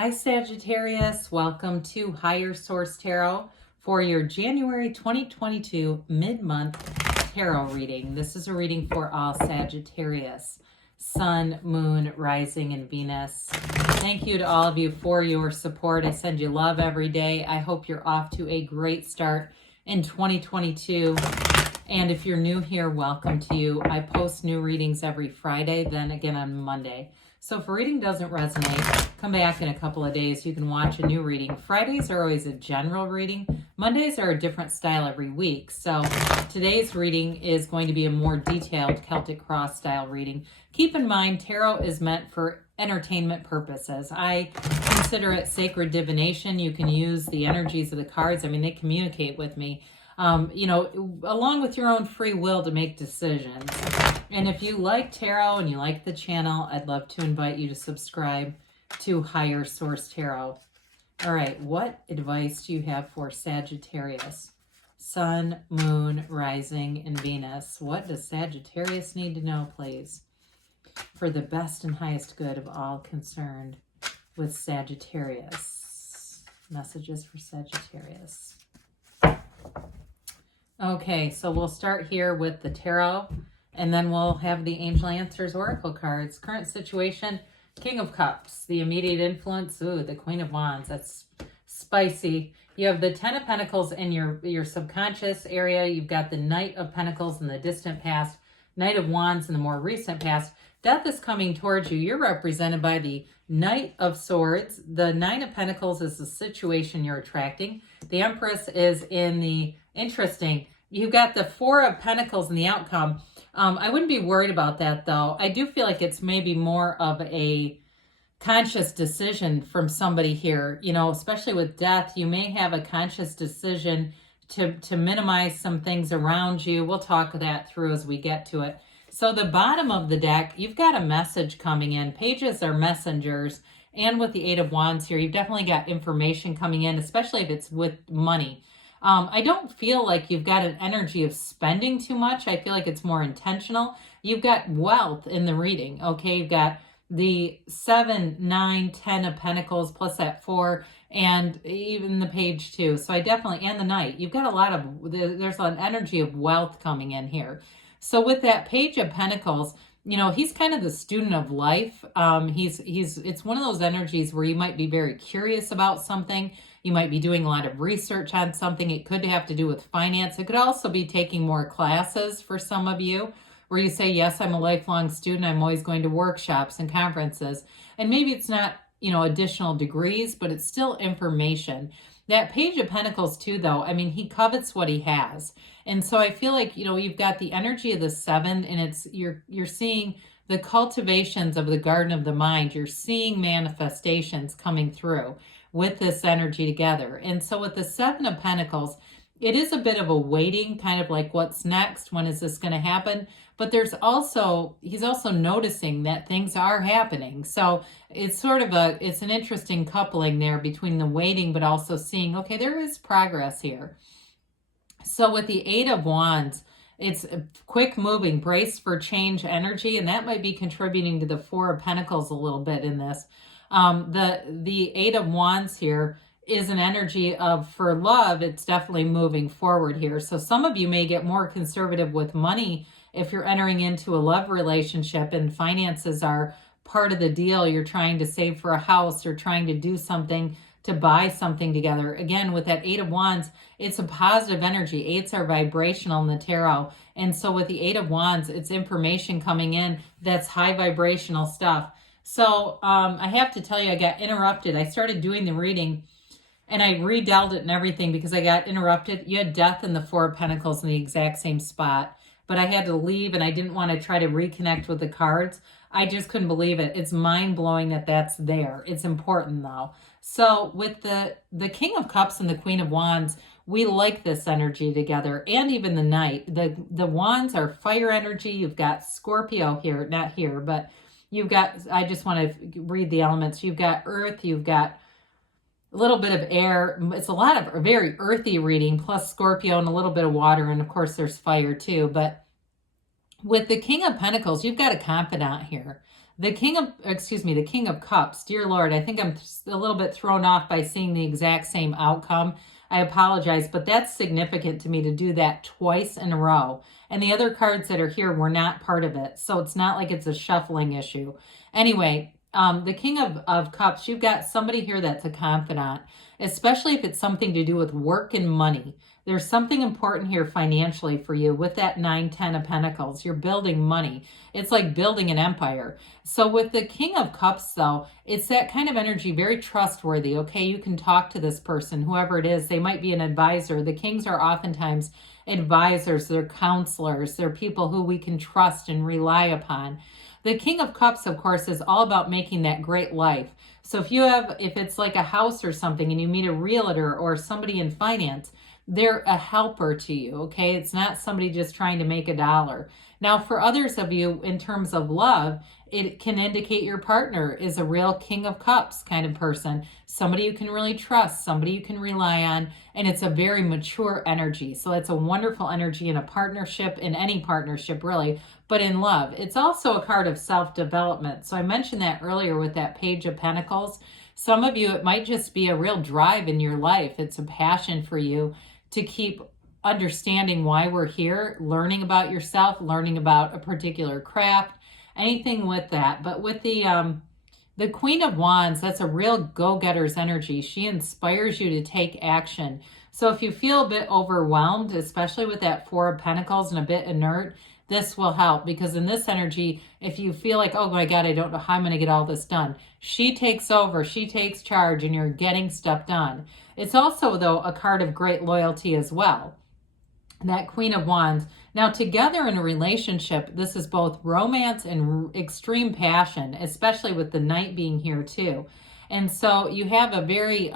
Hi Sagittarius, welcome to Higher Source Tarot for your January 2022 mid-month tarot reading. This is a reading for all Sagittarius, Sun, Moon, Rising, and Venus. Thank you to all of you for your support. I send you love every day. I hope you're off to a great start in 2022. And if you're new here, welcome to you. I post new readings every Friday, then again on Monday. So if a reading doesn't resonate, come back in a couple of days. You can watch a new reading. Fridays are always a general reading. Mondays are a different style every week. So today's reading is going to be a more detailed Celtic Cross style reading. Keep in mind, tarot is meant for entertainment purposes. I consider it sacred divination. You can use the energies of the cards. I mean, they communicate with me. Along with your own free will to make decisions. And if you like tarot and you like the channel, I'd love to invite you to subscribe to Higher Source Tarot. All right, what advice do you have for Sagittarius? Sun, Moon, Rising, and Venus. What does Sagittarius need to know, please? For the best and highest good of all concerned with Sagittarius. Messages for Sagittarius. Okay, so we'll start here with the tarot, and then we'll have the Angel Answers Oracle cards. Current situation, King of Cups. The immediate influence, ooh, the Queen of Wands. That's spicy. You have the Ten of Pentacles in your subconscious area. You've got the Knight of Pentacles in the distant past, Knight of Wands in the more recent past. Death is coming towards you. You're represented by the Knight of Swords. The Nine of Pentacles is the situation you're attracting. The Empress is in the interesting. You've got the Four of Pentacles in the outcome. I wouldn't be worried about that, though. I do feel like it's maybe more of a conscious decision from somebody here. You know, especially with death, you may have a conscious decision to minimize some things around you. We'll talk that through as we get to it. So the bottom of the deck, you've got a message coming in. Pages are messengers. And with the Eight of Wands here, you've definitely got information coming in, especially if it's with money. I don't feel like you've got an energy of spending too much. I feel like it's more intentional. You've got wealth in the reading, okay? You've got the 7, 9, 10 of Pentacles plus that 4 and even the Page too. So I definitely, and the Knight. You've got a lot of, there's an energy of wealth coming in here. So with that Page of Pentacles, you know, he's kind of the student of life. It's one of those energies where you might be very curious about something. You might be doing a lot of research on something. It could have to do with finance. It could also be taking more classes for some of you, where you say, yes, I'm a lifelong student. I'm always going to workshops and conferences. And maybe it's not, you know, additional degrees, but it's still information. That Page of Pentacles too, though, I mean, he covets what he has. And so I feel like, you know, you've got the energy of the 7, and it's you're seeing the cultivations of the garden of the mind. You're seeing manifestations coming through with this energy together. And so with the 7 of Pentacles, it is a bit of a waiting, kind of like what's next, when is this going to happen? But he's also noticing that things are happening. So it's sort of it's an interesting coupling there between the waiting, but also seeing, okay, there is progress here. So with the 8 of Wands, it's quick moving, brace for change energy, and that might be contributing to the 4 of Pentacles a little bit in this. The 8 of Wands here is an energy of, for love, it's definitely moving forward here. So some of you may get more conservative with money if you're entering into a love relationship and finances are part of the deal. You're trying to save for a house or trying to do something to buy something together. Again, with that 8 of Wands, it's a positive energy. 8s are vibrational in the tarot. And so with the 8 of Wands, it's information coming in that's high vibrational stuff. So I have to tell you, I got interrupted. I started doing the reading and I redealt it and everything because I got interrupted. You had Death and the 4 of Pentacles in the exact same spot. But I had to leave and I didn't want to try to reconnect with the cards. I just couldn't believe it. It's mind-blowing that that's there. It's important though. So with the King of Cups and the Queen of Wands, we like this energy together, and even the Knight. The Wands are fire energy. You've got Scorpio here, not here, but you've got, I just want to read the elements. You've got Earth, you've got a little bit of air. It's a lot of a very earthy reading, plus Scorpio and a little bit of water. And of course there's fire too. But with the King of Pentacles, you've got a confidant here. The King of Cups. Dear Lord, I think I'm a little bit thrown off by seeing the exact same outcome. I apologize, but that's significant to me to do that twice in a row. And the other cards that are here were not part of it. So it's not like it's a shuffling issue. Anyway, the King of Cups, you've got somebody here that's a confidant, especially if it's something to do with work and money. There's something important here financially for you with that 9, 10 of Pentacles. You're building money. It's like building an empire. So with the King of Cups, though, it's that kind of energy, very trustworthy, okay? You can talk to this person, whoever it is. They might be an advisor. The Kings are oftentimes advisors. They're counselors. They're people who we can trust and rely upon. The King of Cups, of course, is all about making that great life. So if it's like a house or something and you meet a realtor or somebody in finance, they're a helper to you, okay? It's not somebody just trying to make a dollar. Now, for others of you, in terms of love, it can indicate your partner is a real King of Cups kind of person, somebody you can really trust, somebody you can rely on, and it's a very mature energy. So it's a wonderful energy in a partnership, in any partnership really, but in love. It's also a card of self-development. So I mentioned that earlier with that Page of Pentacles. Some of you, it might just be a real drive in your life. It's a passion for you to keep understanding why we're here, learning about yourself, learning about a particular craft, anything with that. But with the Queen of Wands, that's a real go-getter's energy. She inspires you to take action. So if you feel a bit overwhelmed, especially with that Four of Pentacles and a bit inert, this will help, because in this energy, if you feel like, oh my God, I don't know how I'm going to get all this done, she takes over, she takes charge, and you're getting stuff done. It's also, though, a card of great loyalty as well. That Queen of Wands. Now, together in a relationship, this is both romance and extreme passion, especially with the Knight being here too. And so you have a very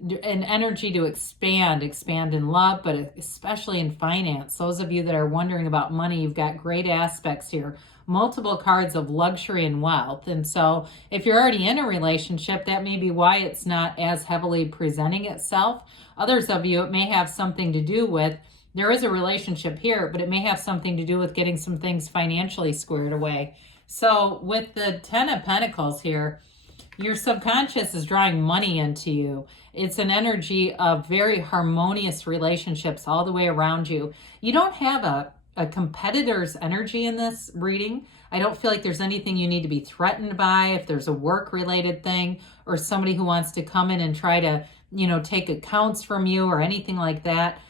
an energy to expand in love, but especially in finance. Those of you that are wondering about money, you've got great aspects here. Multiple cards of luxury and wealth. And so if you're already in a relationship, that may be why it's not as heavily presenting itself. Others of you, it may have something to do with, there is a relationship here, but it may have something to do with getting some things financially squared away. So with the Ten of Pentacles here, your subconscious is drawing money into you. It's an energy of very harmonious relationships all the way around you. You don't have a competitor's energy in this reading. I don't feel like there's anything you need to be threatened by if there's a work-related thing or somebody who wants to come in and try to, take accounts from you or anything like that.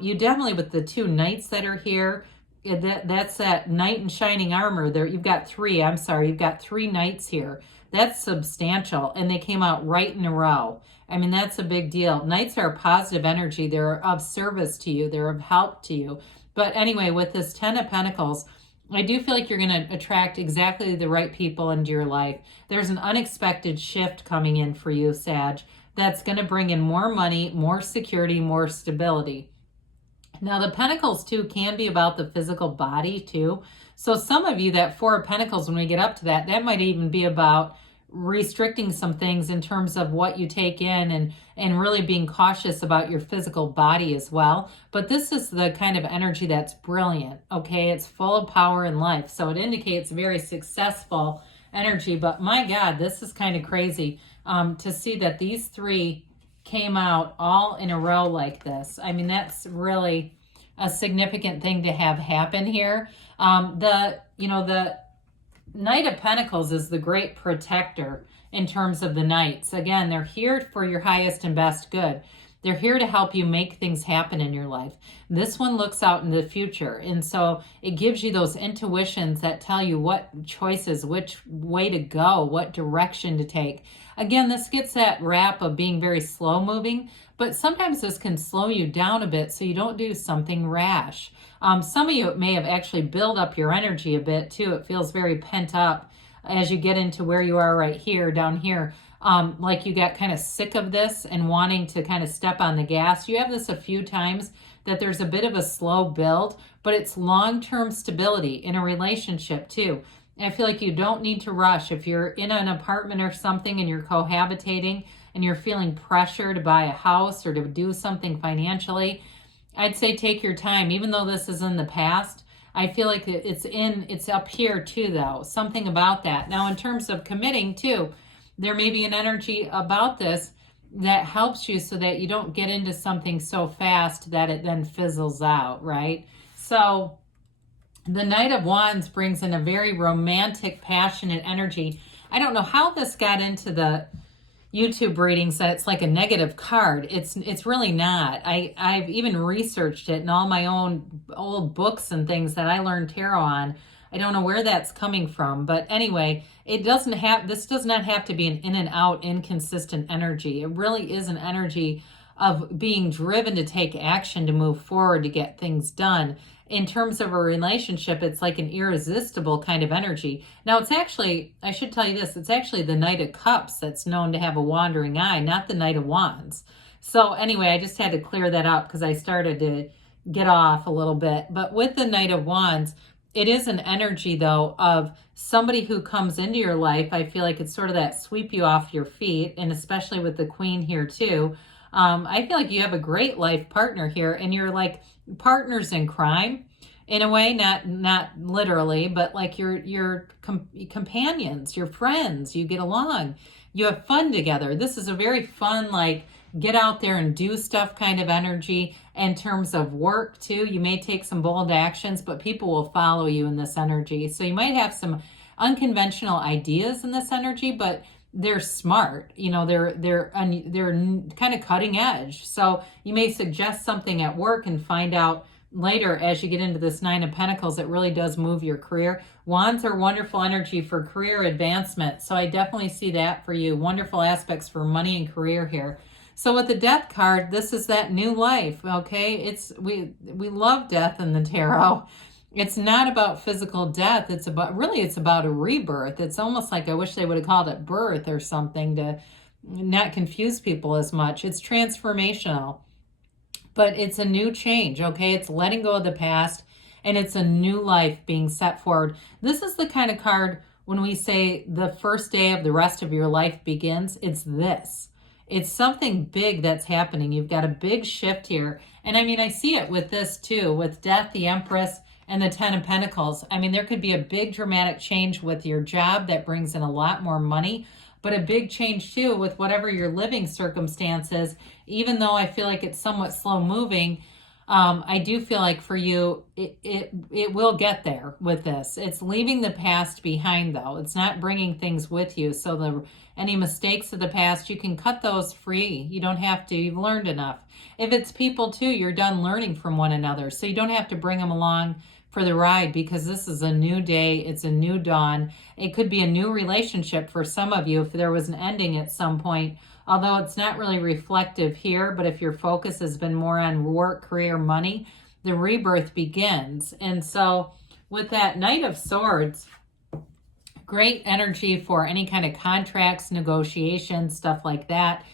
You definitely, with the two knights that are here, that's that knight in shining armor. There, you've got three knights here. That's substantial, and they came out right in a row. I mean, that's a big deal. Knights are a positive energy. They're of service to you. They're of help to you. But anyway, with this Ten of Pentacles, I do feel like you're going to attract exactly the right people into your life. There's an unexpected shift coming in for you, Sag, that's going to bring in more money, more security, more stability. Now, the Pentacles, too, can be about the physical body, too. So some of you, that Four of Pentacles, when we get up to that, that might even be about restricting some things in terms of what you take in and really being cautious about your physical body as well. But this is the kind of energy that's brilliant, okay? It's full of power and life. So it indicates very successful energy. But my God, this is kind of crazy to see that these three came out all in a row like this. I mean, that's really a significant thing to have happen here. The Knight of Pentacles is the great protector in terms of the knights. Again, they're here for your highest and best good. They're here to help you make things happen in your life. This one looks out in the future. And so it gives you those intuitions that tell you what choices, which way to go, what direction to take. Again, this gets that rap of being very slow moving, but sometimes this can slow you down a bit so you don't do something rash. Some of you may have actually built up your energy a bit too. It feels very pent up as you get into where you are right here, down here. Like you got kind of sick of this and wanting to kind of step on the gas. You have this a few times that there's a bit of a slow build, but it's long-term stability in a relationship too. And I feel like you don't need to rush. If you're in an apartment or something and you're cohabitating and you're feeling pressure to buy a house or to do something financially, I'd say take your time. Even though this is in the past, I feel like it's up here too, though. Something about that. Now, in terms of committing too, there may be an energy about this that helps you so that you don't get into something so fast that it then fizzles out, right? So the Knight of Wands brings in a very romantic, passionate energy. I don't know how this got into the YouTube readings that it's like a negative card. It's really not. I've even researched it in all my own old books and things that I learned tarot on. I don't know where that's coming from, but anyway, this does not have to be an in and out inconsistent energy. It really is an energy of being driven to take action, to move forward, to get things done. In terms of a relationship, it's like an irresistible kind of energy. Now, it's actually, I should tell you this, it's actually the Knight of Cups that's known to have a wandering eye, not the Knight of Wands. So anyway, I just had to clear that up because I started to get off a little bit. But with the Knight of Wands, it is an energy, though, of somebody who comes into your life. I feel like it's sort of that sweep you off your feet, and especially with the Queen here, too. I feel like you have a great life partner here, and you're like partners in crime in a way, not literally, but like your companions, your friends. You get along, you have fun together. This is a very fun, like, get out there and do stuff kind of energy. In terms of work too, you may take some bold actions, but people will follow you in this energy. So you might have some unconventional ideas in this energy, but they're smart. You know, they're kind of cutting edge. So you may suggest something at work and find out later, as you get into this Nine of Pentacles, it really does move your career. Wands are wonderful energy for career advancement. So I definitely see that for you. Wonderful aspects for money and career here. So with the Death card, this is that new life, okay? We love death in the tarot. It's not about physical death. It's about a rebirth. It's almost like I wish they would have called it birth or something to not confuse people as much. It's transformational, but it's a new change, okay? It's letting go of the past, and it's a new life being set forward. This is the kind of card when we say the first day of the rest of your life begins, it's this. It's something big that's happening. You've got a big shift here. And I mean, I see it with this too, with Death, the Empress, and the Ten of Pentacles. I mean, there could be a big dramatic change with your job that brings in a lot more money, but a big change too with whatever your living circumstances. Even though I feel like it's somewhat slow moving, I do feel like for you, it will get there with this. It's leaving the past behind, though. It's not bringing things with you. So any mistakes of the past, you can cut those free. You don't have to. You've learned enough. If it's people too, you're done learning from one another. So you don't have to bring them along for the ride, because this is a new day. It's a new dawn. It could be a new relationship for some of you if there was an ending at some point, although it's not really reflective here. But if your focus has been more on work, career, money, the rebirth begins. And so with that Knight of Swords, great energy for any kind of contracts, negotiations, stuff like that.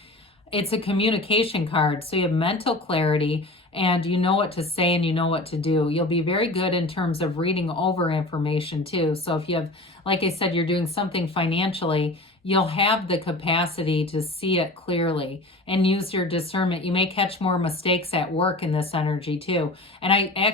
It's a communication card. So you have mental clarity, and you know what to say and you know what to do. You'll be very good in terms of reading over information too. So if you have, like I said, you're doing something financially, you'll have the capacity to see it clearly and use your discernment. You may catch more mistakes at work in this energy too. And I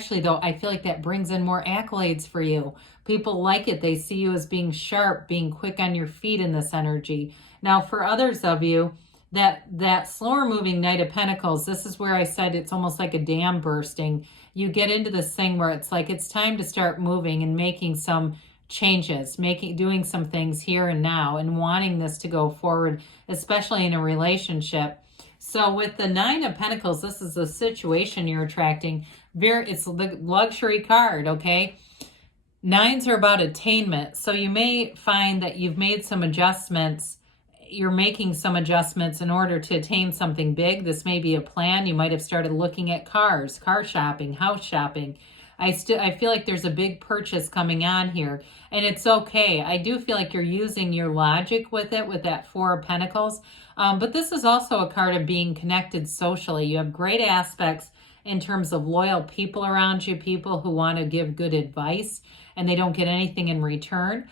feel like that brings in more accolades for you. People like it. They see you as being sharp, being quick on your feet in this energy. Now, for others of you, that slower moving Knight of Pentacles, this is where I said it's almost like a dam bursting. You get into this thing where it's like it's time to start moving and making some changes, doing some things here and now, and wanting this to go forward, especially in a relationship. So with the Nine of Pentacles, this is the situation you're attracting. It's the luxury card, okay? Nines are about attainment. So you may find that you've made some adjustments. You're making some adjustments in order to attain something big. This may be a plan. You might have started looking at cars, car shopping, house shopping. I feel like there's a big purchase coming on here, and it's okay. I do feel like you're using your logic with it, with that Four of Pentacles. But this is also a card of being connected socially. You have great aspects in terms of loyal people around you, people who want to give good advice and they don't get anything in return.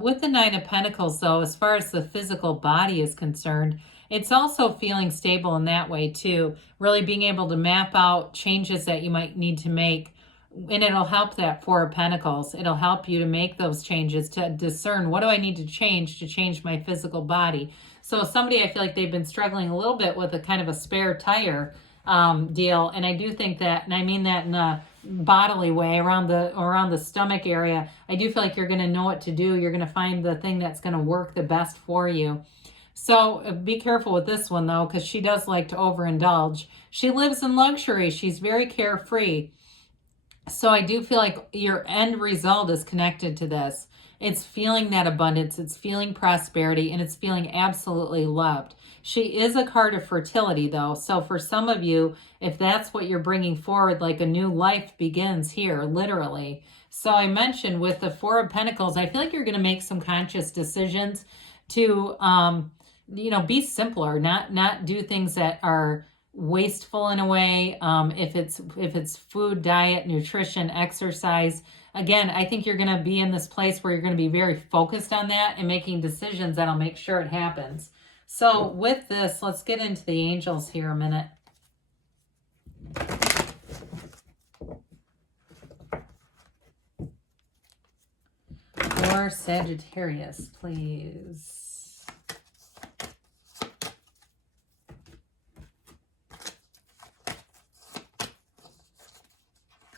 With the Nine of Pentacles, though, as far as the physical body is concerned, it's also feeling stable in that way, too. Really being able to map out changes that you might need to make And it'll help that Four of Pentacles. It'll help you to make those changes, to discern what do I need to change my physical body. So somebody, I feel like they've been struggling a little bit with a kind of a spare tire deal. And I do think that, and I mean that in a bodily way, around the stomach area. I do feel like you're going to know what to do. You're going to find the thing that's going to work the best for you. So be careful with this one, though, because she does like to overindulge. She lives in luxury. She's very carefree. So I do feel like your end result is connected to this. It's feeling that abundance, it's feeling prosperity, and it's feeling absolutely loved. She is a card of fertility, though. So for some of you, if that's what you're bringing forward, like a new life begins here, literally. So I mentioned with the Four of Pentacles, I feel like you're going to make some conscious decisions to, be simpler, not do things that are wasteful in a way. If it's food, diet, nutrition, exercise, again, I think you're going to be in this place where you're going to be very focused on that and making decisions that'll make sure it happens. So with this, let's get into the angels here a minute. For Sagittarius, please.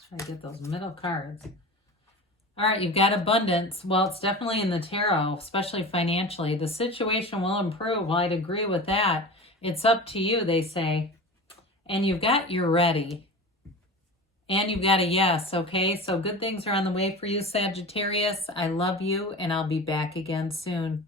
Try to get those middle cards. All right, you've got abundance. Well, it's definitely in the tarot, especially financially. The situation will improve. Well, I'd agree with that. It's up to you, they say. And you've got you're ready. And you've got a yes, okay? So good things are on the way for you, Sagittarius. I love you, and I'll be back again soon.